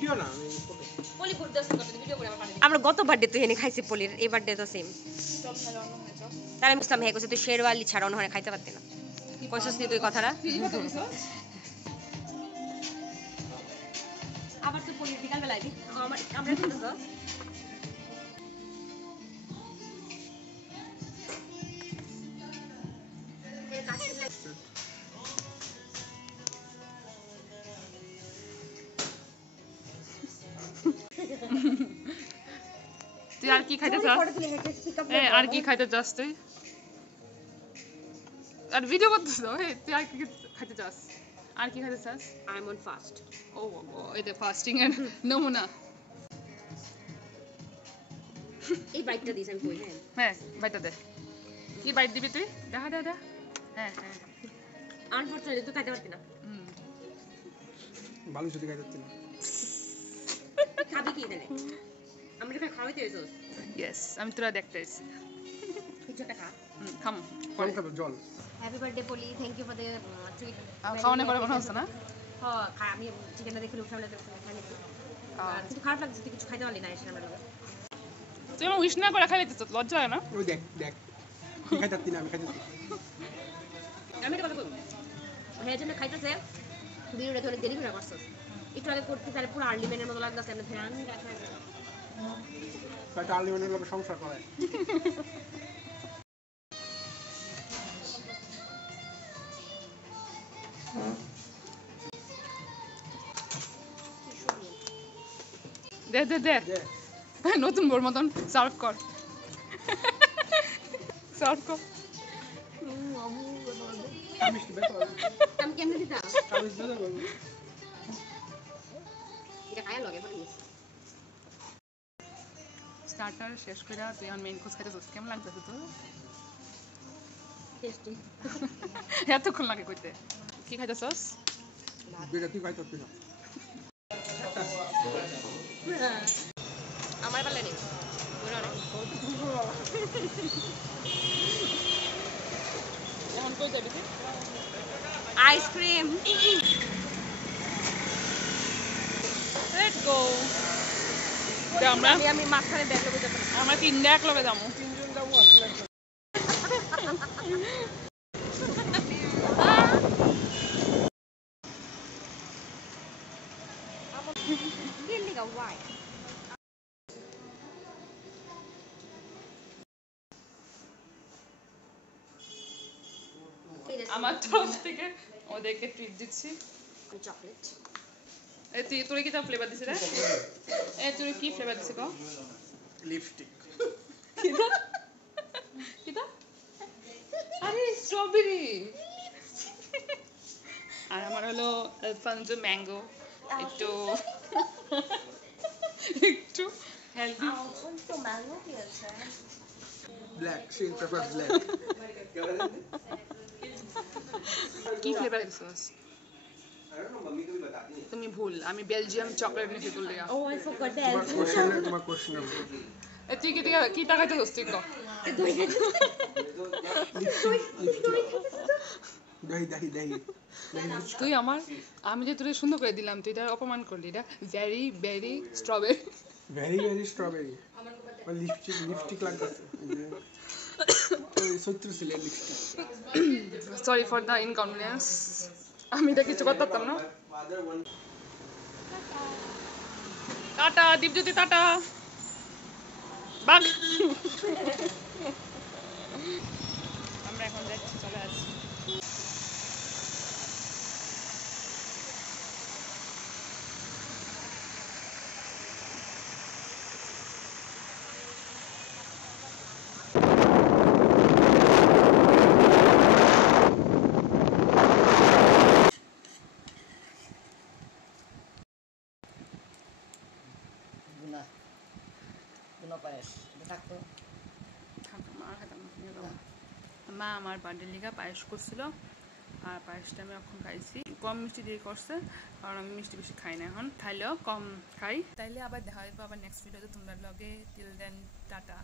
video না আমি photo পলি food দস করতে ভিডিও করে আমার আমরা গত বার্থডে তো এনে খাইছি পলির এই বার্থডে তো সেম সব ভালো হয়েছে তারে মুসলাম হে কইছে তুই শেরওয়ালি ছাড়া অন্য হয় খাইতে পারতি না কইছস নি তুই কথাটা আবার তো পলি বিকাল বেলা আইবি আমরা খেতেছ তুই আর কি খাইতে চাস আর কি খাইতে চাস তুই আর ভিডিও করতেছ তুই আর কি খাইতে চাস আর কি খাইতে চাস আই এম অন ফাস্ট ও এটা ফাস্টিং এর নমুনা এই বাইটটা দিস আমি কই হ্যাঁ বাইটটা দে কি বাইট দিবি তুই দেখা দে হ্যাঁ আনফরচুনেটলি তুই খাইতে পারতি না ভালো যদি খাইতে পারতি না খাবি কি তাহলে আমরা তো খাওয়াইতে এসো ইয়েস আমি তোরা দেখতে এসেছি কিছু একটা খা খাম কোন খাবে জল happy birthday Poli thank you for the treat খাওয়ানো করে মনে হচ্ছে না হ্যাঁ আমি চিকেনটা দেখে উঠালে তো খাই নিতে আর কিছু খারাপ লাগছে তুই কিছু খাইতে পারলি না এসে আমরা তুই আমার উইশ না করে খাই দিতে লজ্জা হয় না ওই দেখ কি খাইতে পারতি না আমি খাইতে আমি এটা কথা বলবো হ্যাঁ জন্য খাইতেছে ভিডিওটা অনেক দেরি করে করছিস একটু আগে করতে তাহলে পুরো আর্লি ম্যানের মতো লাগতেছে আমরা ফেরান তাই আর্লি ম্যানের লোক সংসার করে দে নতুন বোর মতন সার্ভ কর আমি কেমনে দিতাম এটা খায়া লগে পড়ে স্টার্টার শেষ করে তুই এখন মেইন কোর্স খাইতেছিস কেমন লাগতেছে তো টেস্টি এতক্ষণ লাগে কইতে কি খাইতেছস বেটা তুই খাইতে পারতি না আমার পালে নেই এখন কই যাবি তুই আইসক্রিম লেটস গো আমি মাঝখানে ব্যাগ লগে যাব আমরা তিনটা এক লগে যাবো তিনজন যাবো আসলে why আমার তরফ থেকে ওদেরকে ট্রিট দিচ্ছি চকলেট এই তুই তোরে কি তা ফ্লেভার দিছিস রে এই তুই কি ফ্লেভার দিছিস গো লিপস্টিক কিটা আরে স্ট্রবেরি আর আমার হলো আলফানজো ম্যাঙ্গো একটু হেলদি আলফানজো ম্যাঙ্গো কি আছে ব্ল্যাক she prefers black কি ফ্লেভার দিছিস তুমি ভুল আমি বেলজিয়াম চকলেট নিতে তুললে ও আই ফরগট দ্যাট তোমার কোশ্চেন এ তুই কি টাকাতে হস্তি কো দই তুই আমি যে তোরে সুন্দর করে দিলাম তুই এটা অপমান করলি এটা ভেরি ভেরি স্ট্রবেরি লিপস্টিক লাগতেছে সত্যি ছিল lipstick sorry for the inconvenience আমি এটা কিছু করতে পারতাম না টাটা দীপজ্যোতি টাটা বাই আমরা এখন যাচ্ছি চলে আসছি মা আমার বার্থডে লিগা পায়েস করছিল আর পায়েসটা আমি এখন খাইছি কম মিষ্টি দিয়ে করছে কারণ আমি মিষ্টি বেশি খাই না এখন খাইলেও কম খাই তাইলে আবার দেখা হইব আবার নেক্সট ভিডিওতে তোমরা লগে টিল দেন টাটা